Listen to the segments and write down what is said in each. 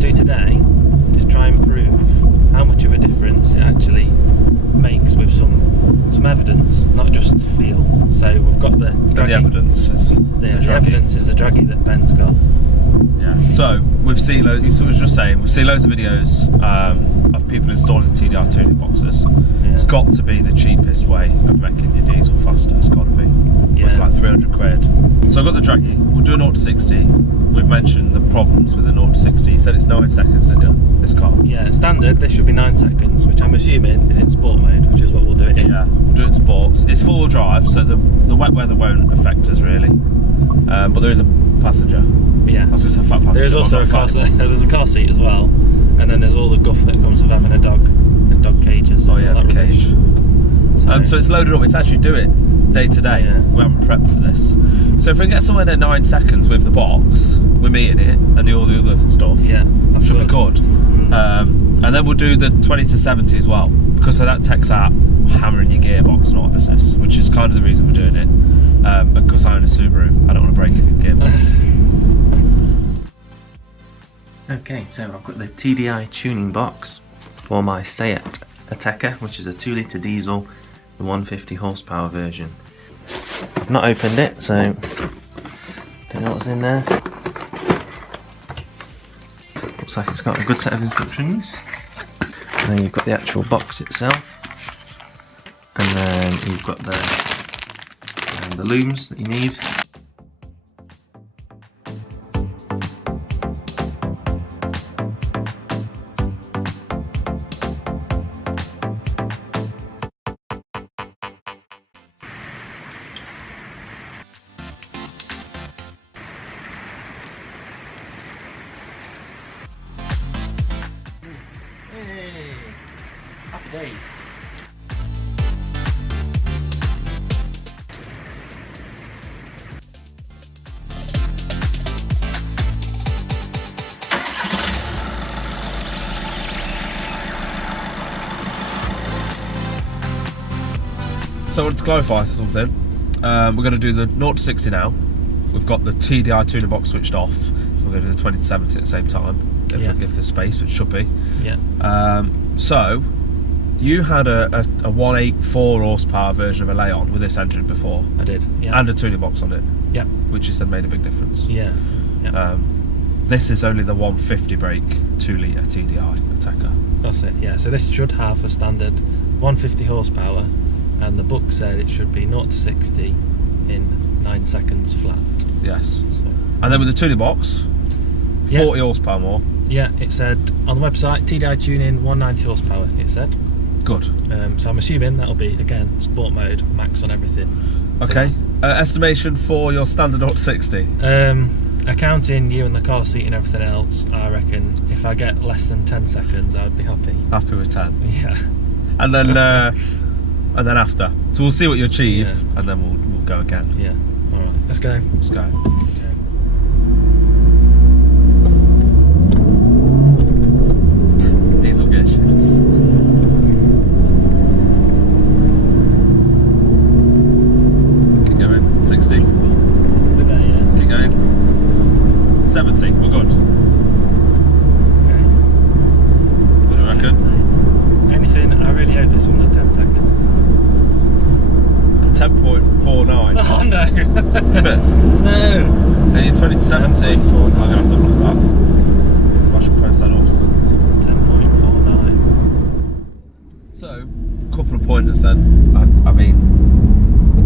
to do today is try and prove how much of a difference it actually makes with some evidence, not just feel. So we've got the dragy. The evidence is the evidence is the dragy that Ben's got. Yeah. So we've seen, so I was just saying, we've seen loads of videos of people installing TDI tuning boxes. Yeah. It's got to be the cheapest way of making your diesel faster. It's got to be. Yeah. It's like 300 quid. So I've got the dragy. We'll do a 0 to 60. We've mentioned the problems with the 0 to 60. You said it's 9 seconds, didn't you? This car. Yeah. Standard. This should be 9 seconds, which I'm assuming is in sport mode, which is what we'll do it in. Yeah. We'll do it in sports. It's 4-wheel drive, so the wet weather won't affect us really. But there is a passenger. Yeah. I was just a fat passenger. There is also a car seat. There's a car seat as well, and then there's all the guff that comes with having a dog and dog cages. Oh yeah, the cage. So, So it's loaded up. It's actually do it day to day. Yeah. We haven't prepped for this. So if we get somewhere near 9 seconds with the box, we're meeting it and do all the other stuff. yeah, that Should be good. And then we'll do the 20 to 70 as well, because that takes out hammering your gearbox and all that business, which is kind of the reason we're doing it. Because I own a Subaru, I don't want to break a gearbox. Okay, so I've got the TDI tuning box for my SEAT Ateca, which is a 2-litre diesel, the 150 horsepower version. I've not opened it, so don't know what's in there. Looks like it's got a good set of instructions. And then you've got the actual box itself, and then you've got the looms that you need. Hey, happy days. So I want to clarify something. We're going to do the 0 to 60 now. We've got the TDI tuner box switched off. We're going to do the 20 to 70 at the same time, if there's space, which should be. Yeah. So you had a 184 horsepower version of a Leon with this engine before. I did. Yeah. And a tuning box on it. Yeah. Which you said made a big difference. Yeah. Yeah. This is only the 150 brake 2-litre TDI Ateca. That's it. Yeah. So this should have a standard 150 horsepower, and the book said it should be 0 to 60 in 9 seconds flat. Yes. So, And then with the tuning box, 40 horsepower more. yeah, it said on the website TDI tuning 190 horsepower. It said. Good. So I'm assuming that'll be again sport mode, max on everything. Okay. Estimation for your standard 0 to 60. Accounting you and the car seat and everything else, I reckon if I get less than 10 seconds, I would be happy. Happy with 10. Yeah. And then after. So we'll see what you achieve, Yeah. and then we'll go again. Yeah. All right. Let's go. Let's go. Diesel gear shifts. Keep going. 60. Is it there? Yeah. Keep going. 70. We're good. Okay. What do you reckon? Anything? I really hope it's under 10 seconds. 10.49. Oh no! Isn't it? No. Hey, 20 to 70. I'm going to have to look at that. I should post that up. 10.49. So, couple of pointers then. I mean,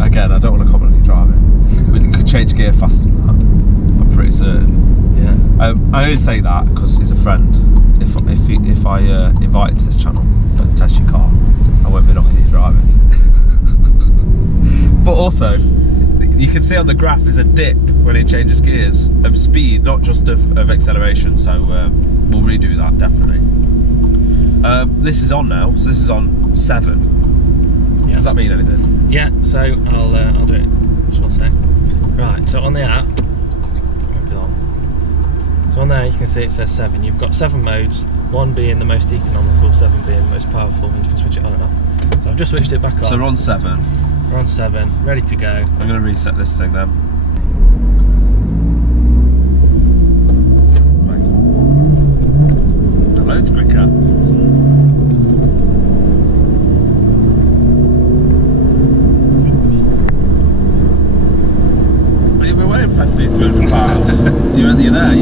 again, I don't want to comment on your driving. We could change gear faster than that. I'm pretty certain. Yeah. I only say that because he's a friend. If I invite him to this channel and test your car, I won't be knocking your driving. But also, you can see on the graph there's a dip when it changes gears of speed, not just of acceleration. So we'll redo that definitely. This is on now, so this is on 7. Yeah. Does that mean anything? Yeah. So I'll do it. Just one sec. Right. So on the app, move it on. So on there you can see it says 7. You've got 7 modes. 1 being the most economical, 7 being the most powerful, and you can switch it on and off. So I've just switched it back on. So we're on 7. We're on 7, ready to go. I'm going to reset this thing then. Right.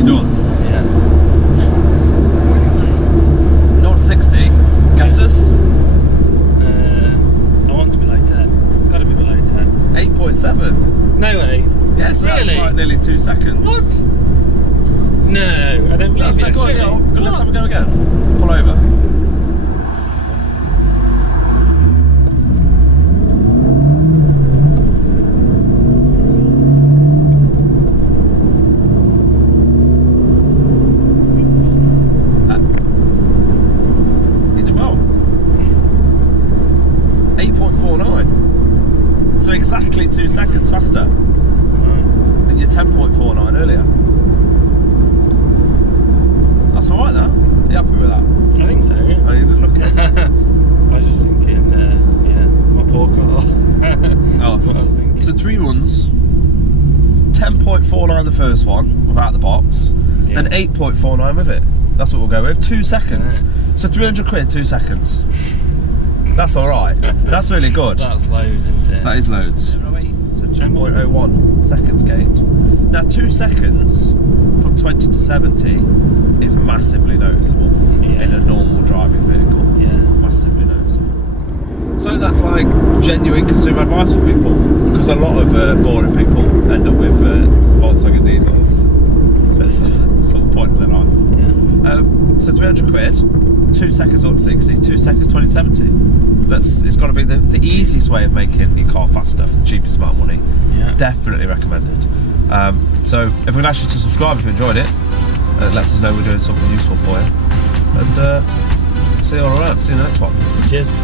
you're done. Yeah. 0 to 60. Guesses? I want to be below 10. Got to be below 10. 8.7. No way. Yeah, so that's Really? like nearly 2 seconds. What? No, I don't believe you. Go on, Surely. let's have a go again. Pull over. You did well. 8.49. So exactly 2 seconds faster Right. than your 10.49 earlier. That's alright though. You happy with that? I think so. Yeah. Oh, you didn't look at it. I was just thinking, yeah, my poor car. Oh. What I was thinking. So 3 runs, 10.49 the first one without the box, Yeah. and 8.49 with it. That's what we'll go with. 2 seconds. Yeah. So 300 quid, 2 seconds. That's alright. That's really good. That's loads, isn't it? That is loads. So 2.01 seconds gained. Now 2 seconds from 20 to 70 is massively noticeable Yeah. in a normal driving vehicle. Yeah. Massively noticeable. So that's like genuine consumer advice for people, because a lot of boring people end up with Volkswagen diesels at some point in their life. Yeah. So 300 quid, 2 seconds 0 to 60, 2 seconds 20 to 70. It's got to be the easiest way of making your car faster for the cheapest amount of money. Yeah. Definitely recommended. So if we can ask you to subscribe if you enjoyed it, it lets us know we're doing something useful for you. And see you all around. See you in the next one. Cheers.